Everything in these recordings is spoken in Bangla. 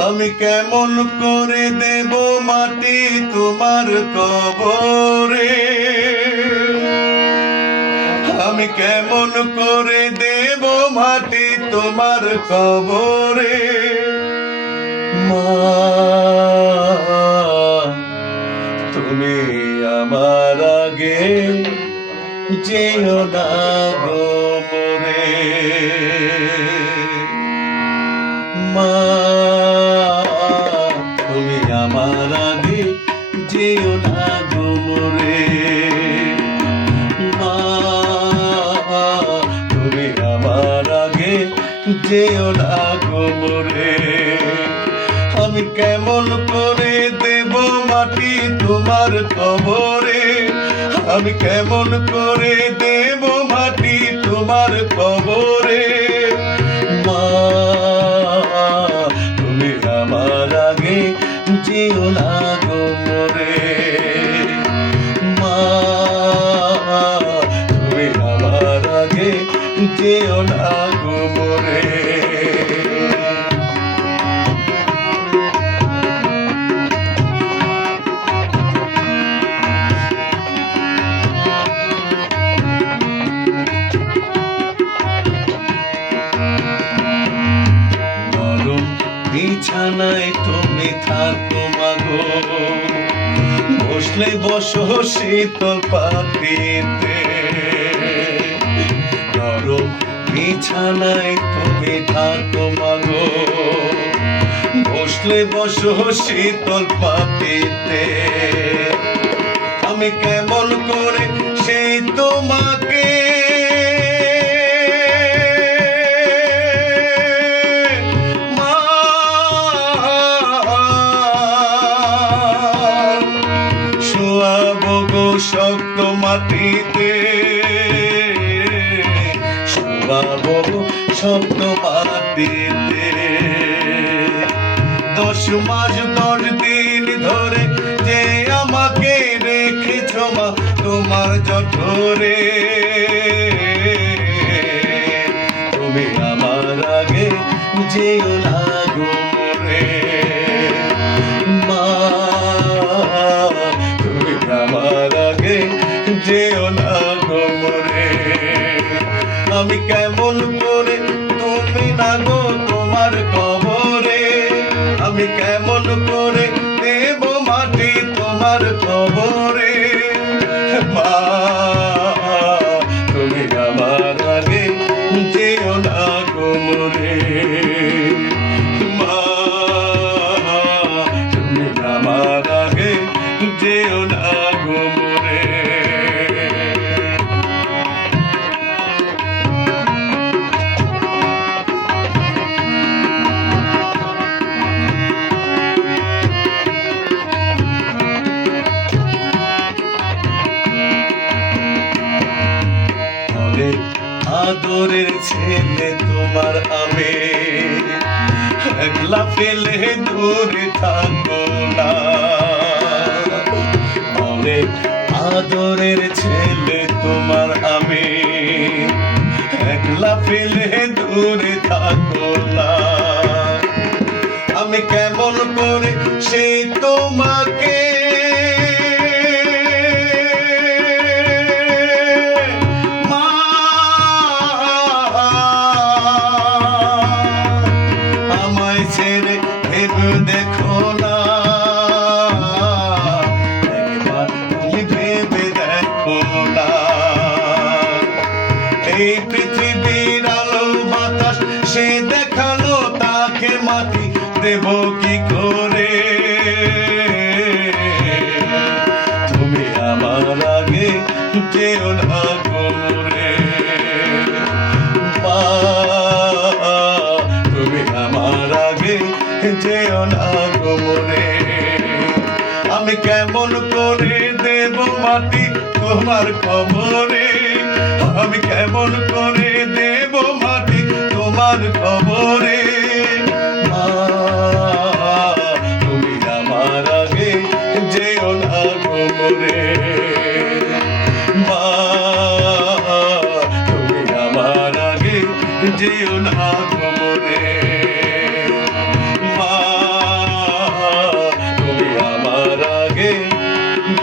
আমি কেমন করে দেব মাটি তোমার কবরে, আমি কেমন করে দেব মাটি তোমার কবরে। মা তুমি আমার আগে যেও না গো মরে। মা তুমি আমার আগে যেও না গো মরে। মা তুমি আমার আগে যেও না গো মরে। আমি কেমন করে দেব মাটি তোমার কবরে, আমি কেমন করে দেব মাটি তোমার কবরে। মা তুমি আমার আগে যেও না গো মরে। মা তুমি আমার আগে যেও না গো মরে। বিছানায় তুমি থাকো মাগো, বসলে বসো শীতল পাটিতে। নরম বিছানায় তুমি থাকো মাগো, বসলে বসো শীতল পাটিতে। আমি কেমন করে সেই তোমাকে শক্ত মাটিতে, শোয়াবো শক্ত মাটিতে। 10 মাস 10 দিন ধরে যে আমাকে রেখেছ মা তোমার জঠরে। তুমি আমার আগে যেও না গো মরে। মা তুমি আমার আগে যেও না গো মরে। আমি কেমন করে তুমি না গো তোমার কবরে, আমি কেমন করে দেব মাটি তোমার কবরে। মা তুমি আমার আগে যেও না গো মরে। মা তুমি আমার আগে যেও না গো মরে। আদরের ছেলে তোমার আমি, একলা ফেলে দূরে থাকো না। অনেক আদরের ছেলে তোমার আমি, একলা ফেলে দূরে থাকো না। আমি কেমন করে সেই তোমাকে ছেড়ে ভেবে দেখো না, একবার তুমি ভেবে দেখো না। এই পৃথিবীর আলো বাতাস সে দেখালো, তাকে মাটি দেব কি করে। তুমি আমার আগে যেও না গো মরে। মা তুমি আমার আগে যেও না গো মরে। আমি কেমন করে দেব মাটি তোমার কবরে, আমি কেমন করে দেব মাটি তোমার কবরে। মা তুমি আমার আগে যেও না গো মরে। মা তুমি আমার আগে যেও না গো মরে। মা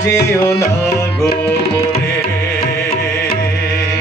যেও না গো